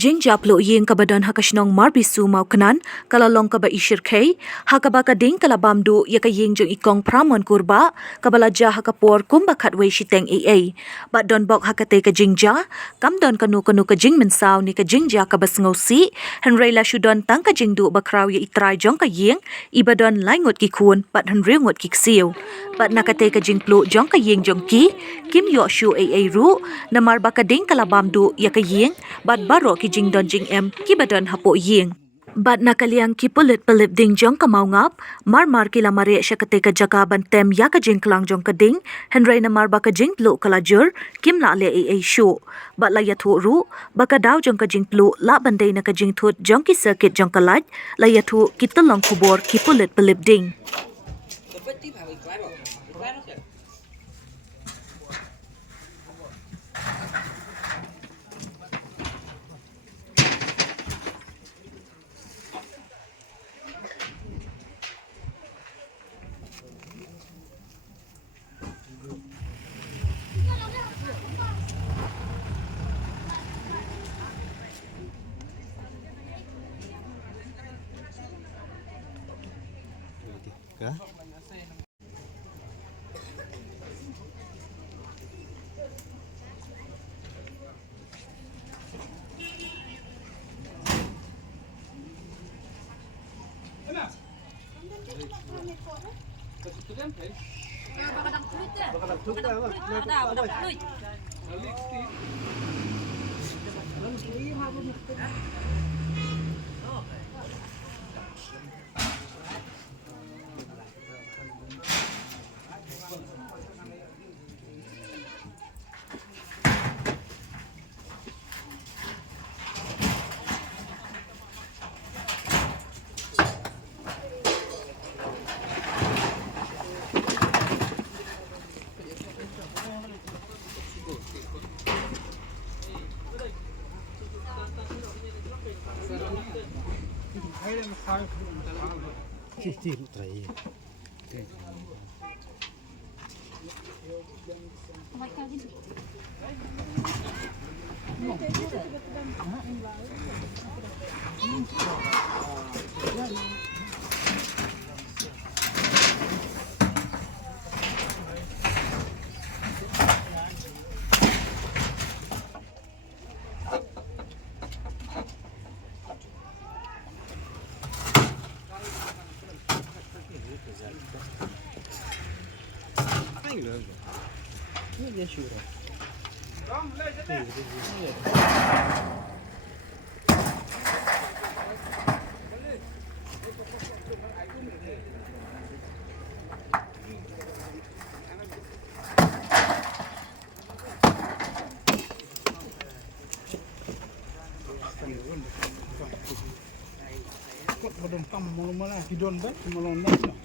Jingjia Pluh Ïing kabadan haka Shnong Marbisu mawknan kalalong kaba Shyrkhei hakaba kading kalabamdu yaka Ïing jong ikong Phramon Kurbah kabalaja haka por kumba katwei shiteng bat don bok hakatei ka jingjia kamdon kanu ka jing mawsaw ni ka jingjia kaba sngewsih hynrei la shudon tang ka jingdu ba khraw ya trai Jong ka Ïing ibadon ngut ki khun bat hynrei ngut ki ksiew bat nakatei ka jingpluh Jong ka Ïing jong ki kim yo shuh ru namar ba kading kalabamdu yaka Ïing bat baroh ki jingem.kiba hapoh Ïing. Bat nakaliang ki pulit ding Jong ka mawngap, mar ki la mareh siya katei ka jaka bantem ya ka jingklang Jong ka ding, hynrei namar ba ka jingpluh kalajur, kim la le shuh. Bat la yathu ru, baka daw Jong ka jingpluh la bandai na ka jingthut Jong ki circuit Jong ka laj, la yathu ki talong kubor ki pulit ding. Kah? Trai. Ini dia shuh. Kok badong tam malam-malam hidon ba malam dah.